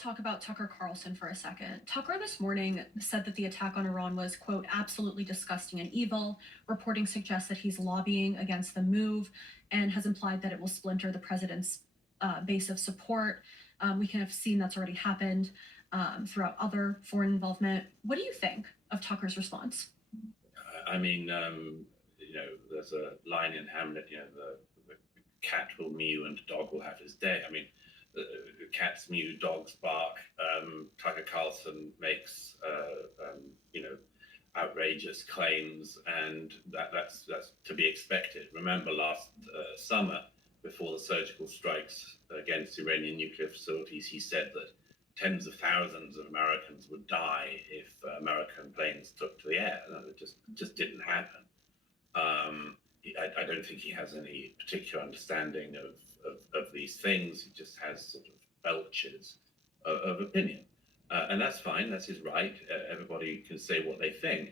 to talk about Tucker Carlson for a second. Tucker this morning said that the attack on Iran was, quote, absolutely disgusting and evil. Reporting suggests that he's lobbying against the move and has implied that it will splinter the president's base of support. We kind of seen that's already happened throughout other foreign involvement. What do you think of Tucker's response? I mean, there's a line in Hamlet, the cat will mew and the dog will have his day. I mean, cats mew, dogs bark. Tucker Carlson makes, outrageous claims, and that's to be expected. Remember last summer, before the surgical strikes against Iranian nuclear facilities, he said that tens of thousands of Americans would die if American planes took to the air. No, it just didn't happen. I don't think he has any particular understanding of these things. He just has sort of belches of opinion. And that's fine, that's his right. Everybody can say what they think.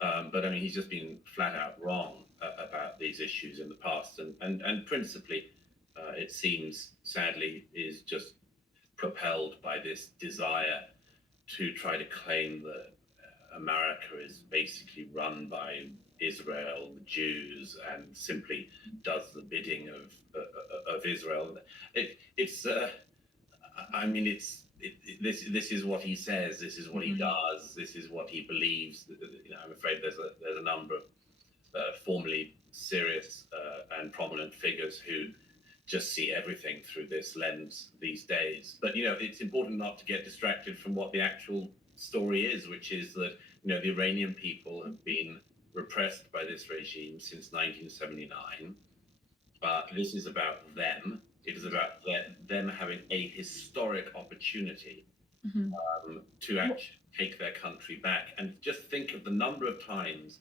But I mean, he's just been flat out wrong about these issues in the past. And principally, it seems, sadly, is just propelled by this desire to try to claim that America is basically run by Israel, the Jews, and simply does the bidding of Israel. This is what he says. This is what he does. This is what he believes. I'm afraid there's a number of formerly serious and prominent figures who just see everything through this lens these days. But it's important not to get distracted from what the actual story is, which is that the Iranian people have been repressed by this regime since 1979. This is about them. It is about them having a historic opportunity to actually take their country back. And just think of the number of times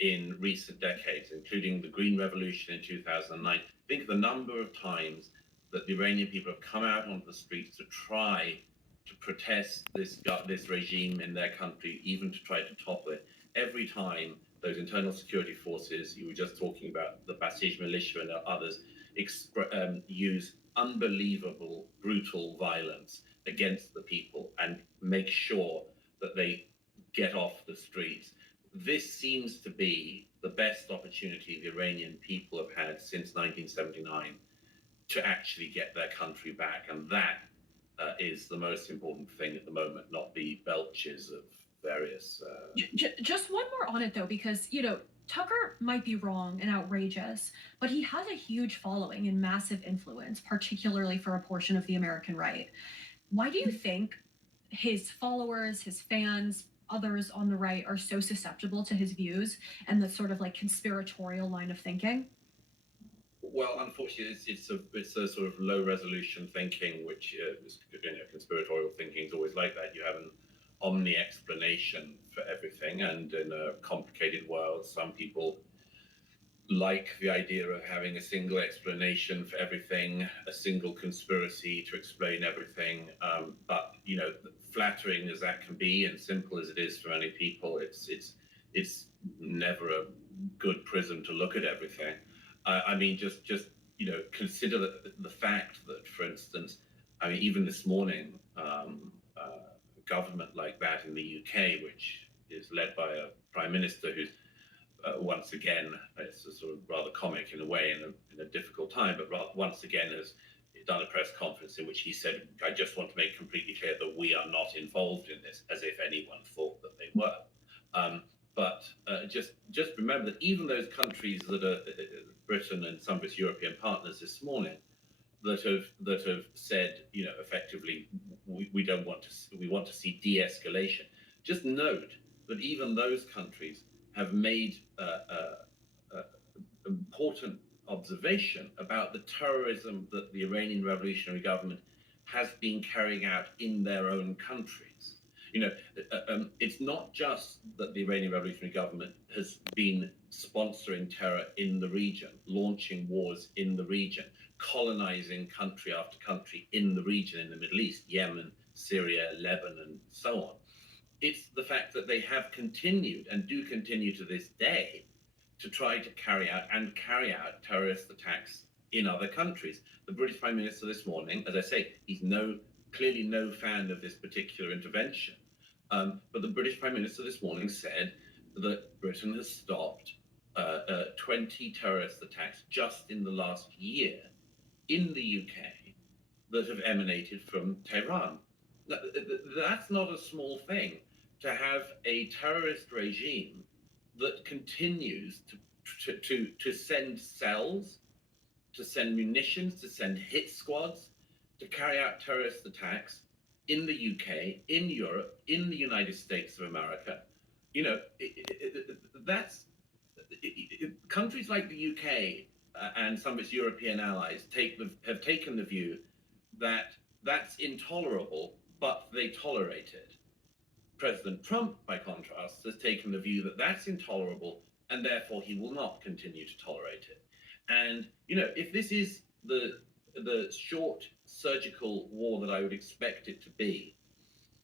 in recent decades, including the Green Revolution in 2009, think of the number of times that the Iranian people have come out onto the streets to try to protest this regime in their country, even to try to topple it. Every time those internal security forces, you were just talking about the Basij militia and others, use unbelievable, brutal violence against the people and make sure that they get off the streets. This seems to be the best opportunity the Iranian people have had since 1979 to actually get their country back. And that is the most important thing at the moment, not the belches of various. Just one more on it, though, because, Tucker might be wrong and outrageous, but he has a huge following and massive influence, particularly for a portion of the American right. Why do you think his followers, his fans, others on the right are so susceptible to his views and the sort of like conspiratorial line of thinking? Well, unfortunately, it's a sort of low resolution thinking, which conspiratorial thinking is always like that. You have an omni explanation for everything, and in a complicated world, some people like the idea of having a single explanation for everything, a single conspiracy to explain everything. But flattering as that can be, and simple as it is for many people, it's never a good prism to look at everything. I mean, just consider the fact that, for instance, I mean, even this morning, a government like that in the UK, which is led by a prime minister who's once again, it's a sort of rather comic in a way, in a difficult time, but once again has done a press conference in which he said, I just want to make completely clear that we are not involved in this, as if anyone thought that they were. But just remember that even those countries that are Britain and some of its European partners this morning that have said, effectively, we want to see de-escalation. Just note that even those countries have made important observation about the terrorism that the Iranian revolutionary government has been carrying out in their own countries. It's not just that the Iranian revolutionary government has been sponsoring terror in the region, launching wars in the region, colonizing country after country in the region, in the Middle East, Yemen, Syria, Lebanon, and so on. It's the fact that they have continued and do continue to this day to try to carry out terrorist attacks in other countries. The British Prime Minister this morning, as I say, he's no clearly no fan of this particular intervention. But the British Prime Minister this morning said that Britain has stopped 20 terrorist attacks just in the last year in the UK that have emanated from Tehran. That's not a small thing to have a terrorist regime that continues to send cells, to send munitions, to send hit squads, to carry out terrorist attacks in the UK, in Europe, in the United States of America. You know, that's countries like the UK and some of its European allies have taken the view that that's intolerable, but they tolerate it. President Trump, by contrast, has taken the view that that's intolerable and therefore he will not continue to tolerate it. And if this is the short surgical war that I would expect it to be,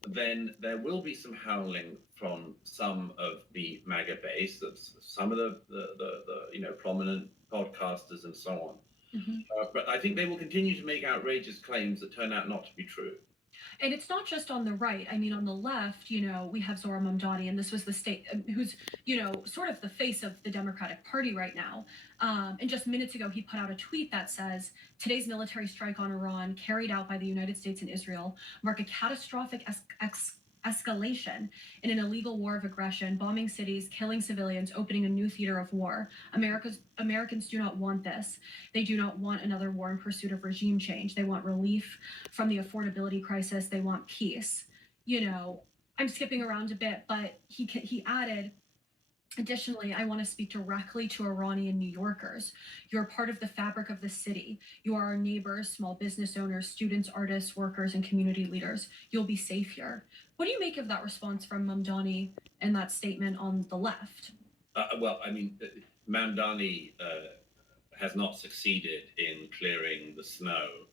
then there will be some howling from some of the MAGA base, some of the prominent podcasters and so on. Mhm. But I think they will continue to make outrageous claims that turn out not to be true. And it's not just on the right. I mean, on the left, we have Zohran Mamdani, and this was the state who's, sort of the face of the Democratic Party right now. And just minutes ago, he put out a tweet that says, "Today's military strike on Iran, carried out by the United States and Israel, mark a catastrophic escalation in an illegal war of aggression, bombing cities, killing civilians, opening a new theater of war. Americans do not want this. They do not want another war in pursuit of regime change. They want relief from the affordability crisis. They want peace." I'm skipping around a bit, but he added, "Additionally, I want to speak directly to Iranian New Yorkers. You're part of the fabric of the city. You are our neighbors, small business owners, students, artists, workers, and community leaders. You'll be safe here." What do you make of that response from Mamdani and that statement on the left? Well, I mean, Mamdani has not succeeded in clearing the snow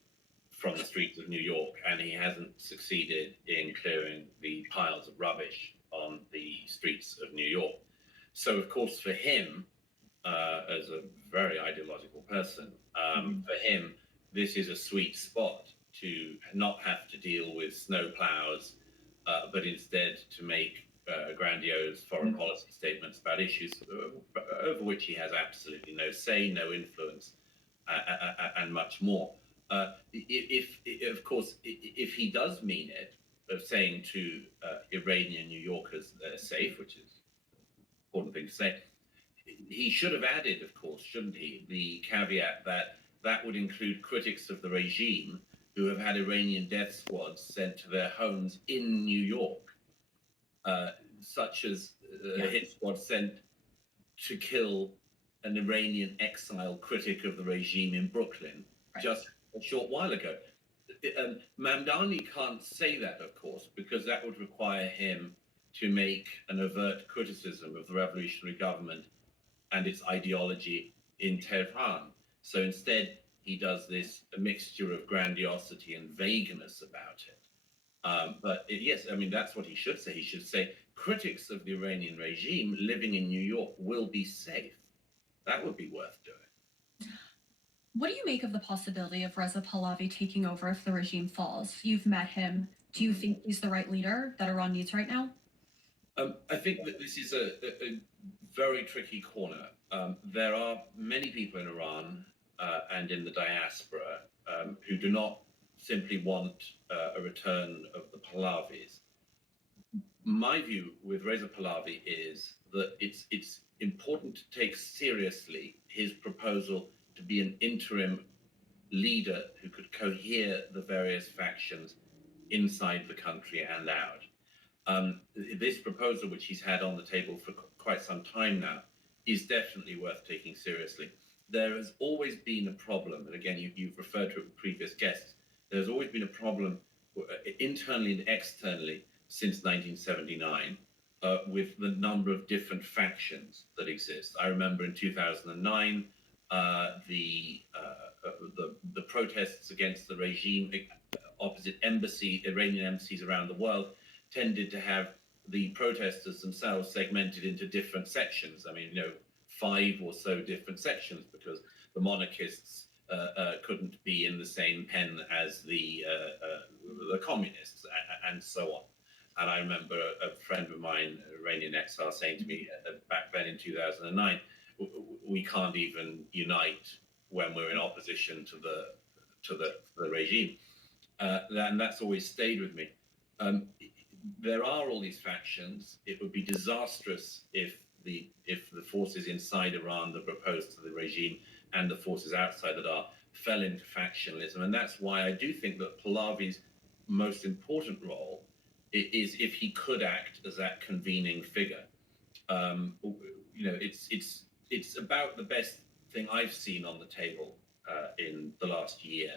from the streets of New York, and he hasn't succeeded in clearing the piles of rubbish on the streets of New York. So, of course, for him, as a very ideological person, for him, this is a sweet spot to not have to deal with snow plows, but instead to make grandiose foreign policy statements about issues over which he has absolutely no say, no influence, and much more. Of course, if he does mean it, of saying to Iranian New Yorkers they're safe, which is an important thing to say, he should have added, of course, shouldn't he, the caveat that that would include critics of the regime who have had Iranian death squads sent to their homes in New York, such as a hit squad sent to kill an Iranian exile critic of the regime in Brooklyn just a short while ago. Mamdani can't say that, of course, because that would require him to make an overt criticism of the revolutionary government and its ideology in Tehran. So instead, he does this a mixture of grandiosity and vagueness about it. But yes, I mean, that's what he should say. He should say critics of the Iranian regime living in New York will be safe. That would be worth doing. What do you make of the possibility of Reza Pahlavi taking over if the regime falls? You've met him. Do you think he's the right leader that Iran needs right now? I think that this is a very tricky corner. There are many people in Iran and in the diaspora who do not simply want a return of the Pahlavis. My view with Reza Pahlavi is that it's important to take seriously his proposal to be an interim leader who could cohere the various factions inside the country and out. This proposal, which he's had on the table for quite some time now, is definitely worth taking seriously. There has always been a problem, and again, you've referred to it with previous guests. There's always been a problem internally and externally since 1979 with the number of different factions that exist. I remember in 2009 the protests against the regime opposite Iranian embassies around the world tended to have the protesters themselves segmented into different sections. I mean, 5 or so different sections, because the monarchists couldn't be in the same pen as the communists, and so on. And I remember a friend of mine, Iranian exile, saying to me back then in 2009, we can't even unite when we're in opposition to the regime, and that's always stayed with me. Um, there are all these factions. It would be disastrous if the forces inside Iran that are opposed to the regime and the forces outside that are fell into factionalism, and that's why I do think that Pahlavi's most important role is if he could act as that convening figure. It's about the best thing I've seen on the table in the last year.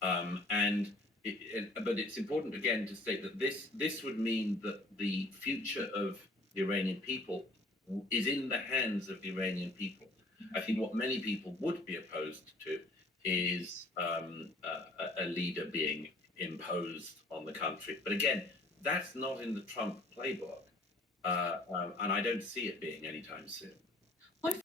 But it's important again to state that this would mean that the future of the Iranian people is in the hands of the Iranian people. I think what many people would be opposed to is a leader being imposed on the country. But again, that's not in the Trump playbook, and I don't see it being anytime soon.